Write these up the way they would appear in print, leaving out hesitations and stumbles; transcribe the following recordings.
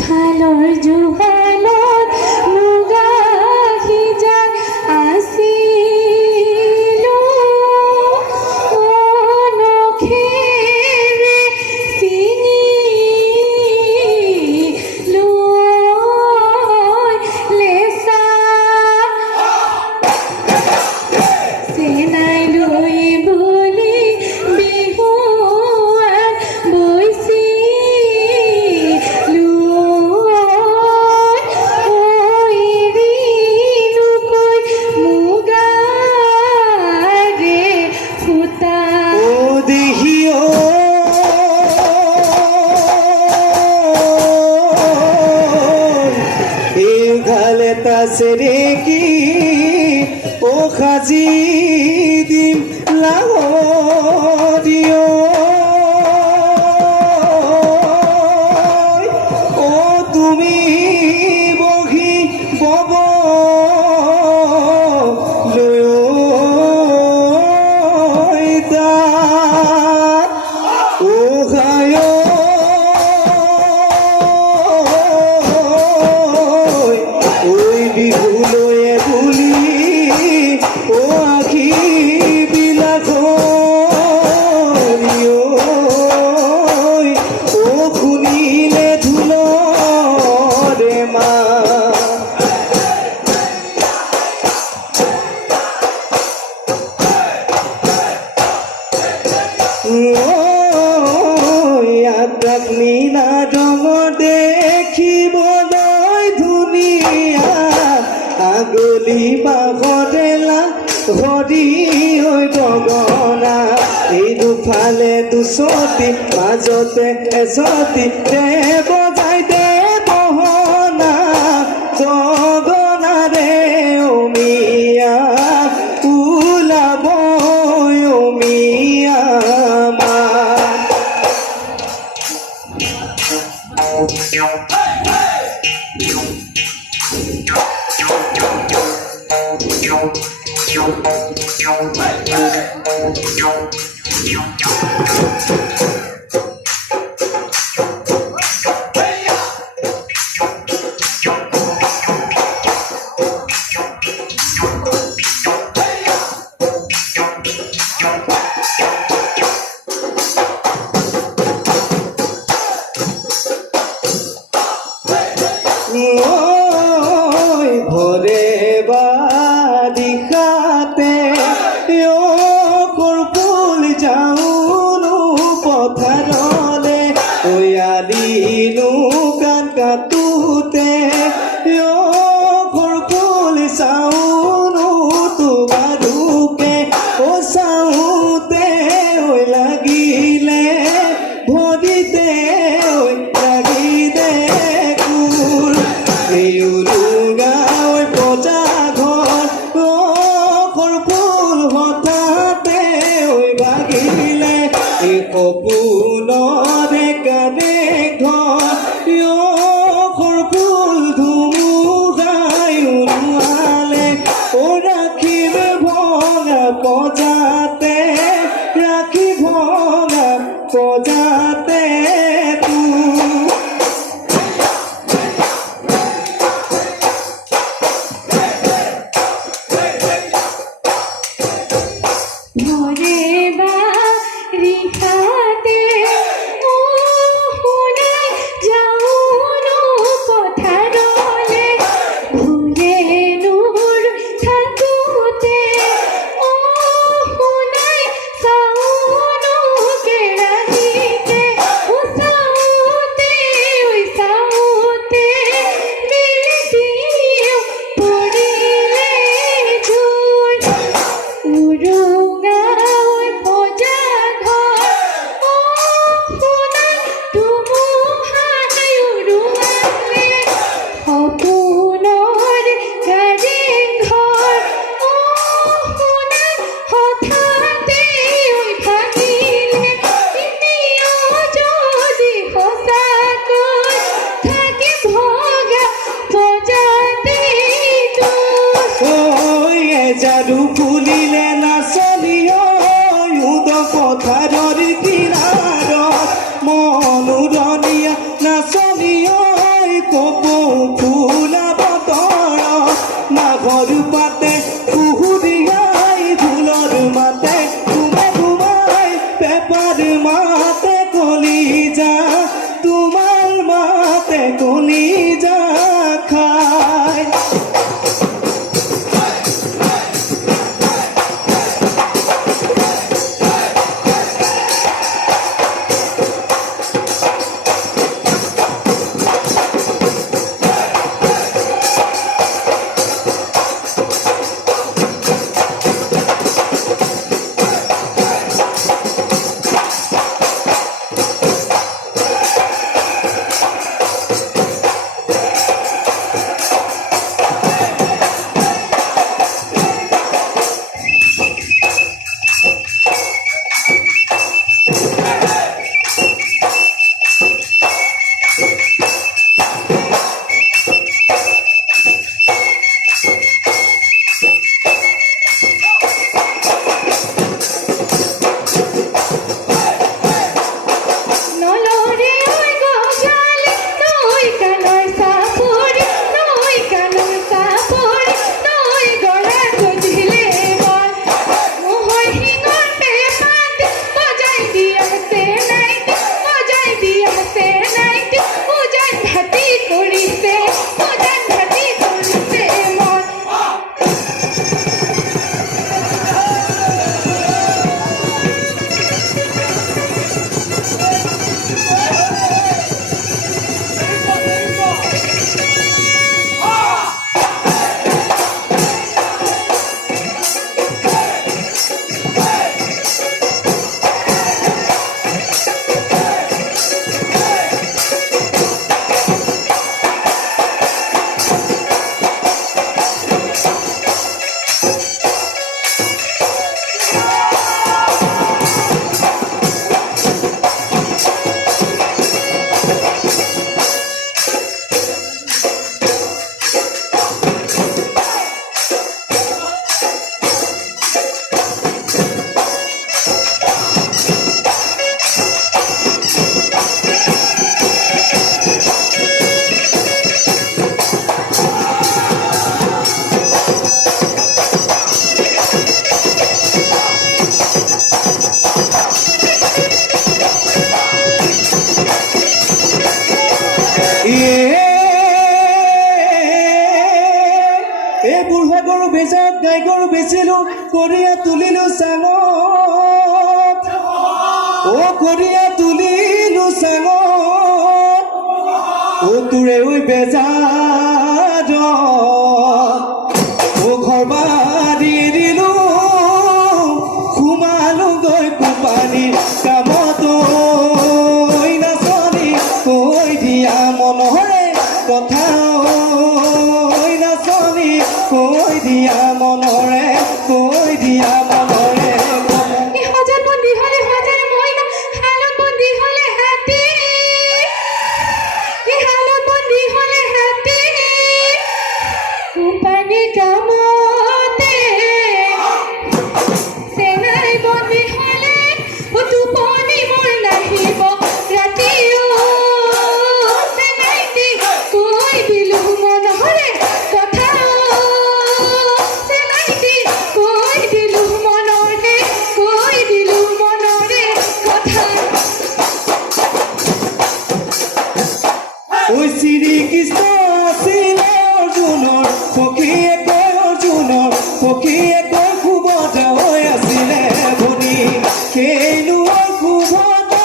ফালৰ জোহালত মুগা সিজাত আছিলো নখেৰে চিঙি লৈ লেচা চেনাই লৈ বুলি বিহুৱাত বৈছিলো এৰিলোকৈ মুগাৰে সূতা তাসরে কি ও খাজি দিন লাহরিও ও তুমি বহি বব লয়তা ও গায় বিহুলয়ে বুলি ও আখি বিলাক ও শুনিলে ঢোলৰে মা আকাশ নীলা ৰঙ দেখিবলৈ ধুনীয়া আগলি বাঘৰেলা হৰি হৈ গগনা এই দুফালে দুচতি মাজতে এচতি বজাই দে বহনা গগনাৰে অমিয়া ওলাব অমিয়া মা ভৰে বাদিখাতে ফুল যাওনো পথাৰলে দিনো কাণ কাটোতে ফুল চাওনো তোমাৰোকে ও চাওঁতে লাগিলে ভৰিতে লাগিলে কুল গাঁৱৰ পজা ঘৰ ফুল হঠাতে ভাগিলে এই সপোনৰে কানে ঘৰ ফুল ধুমুহাই উৰুৱালে ও ৰাখিব ভঙা পজাতে ৰাখি ভঙা পজাতে ভৰে বাৰিষাতে শুনাই যাওঁ কপৌ ফুলা বতৰ নাঘৰ পাতে কুহু দিয়াই ফুলৰ মাতে ঘুমে ঘুমাই পেপাৰ মাতে কলিজা তোমাৰ মাতে কলিজা খায় নলরে ওই গজালে নই কানর সাপুরি নই কানর সাপুরি নই গড়া গজিলে বল মোহর হিঙর পেপাতে বজাই দিয়াছে নাইতে বজাই দিয়াছে নাইতে উজান ভাতি করিছে মন এই বুঢ়া গৰু বেজাত গাই গৰু বেচিলো কৰিয়া তুলিলো চাঙত কৰিয়া তুলিলো চাঙত তোৰে ঐ বেজাত ঘৰ বাৰী দিলো সোমালো গৈ কোপানী কামত নাচনী কৈ দিয়া মনৰে কথা কৈ দিয়া মনৰে হাজার বন্দি হলে হাজার ময়না হালত বন্দি হলে হাতি হালত বন্দি হলে হাতি কোম্পানি কামতে সেনাই বন্দি হলে টোপনি মোৰ নাহিব ৰাতিও সেনাইটি কৈ দিলো মনৰে কথা সেনাইটি কৈ দিলো মনৰে কথা ঐ শ্ৰীকৃষ্ণ আছিলে অৰ্জুনৰ সখীয়ে কৈ সুভদ্ৰা হৈ আছিলে ধনী সেইনো সুভদ্ৰা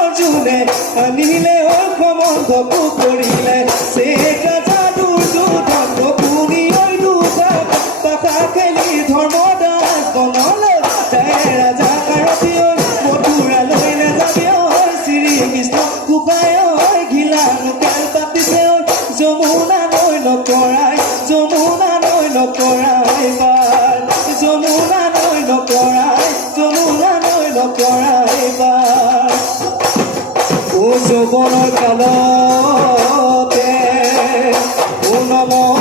অৰ্জুনে আনিলে সম্বন্ধকো কৰিলে চেকা যাদুৰ যুদ্ধত শুনি পাখা খেলি ধৰ্মদাস বনলে তাই ৰাজা কাৰতী মথুৰালৈ নাযাবি শ্ৰীকৃষ্ণ গোপায় ঘিলা লোকাল পাতিছে যমুনা নৈ নকৰাই যৌৱনৰ কালতে নম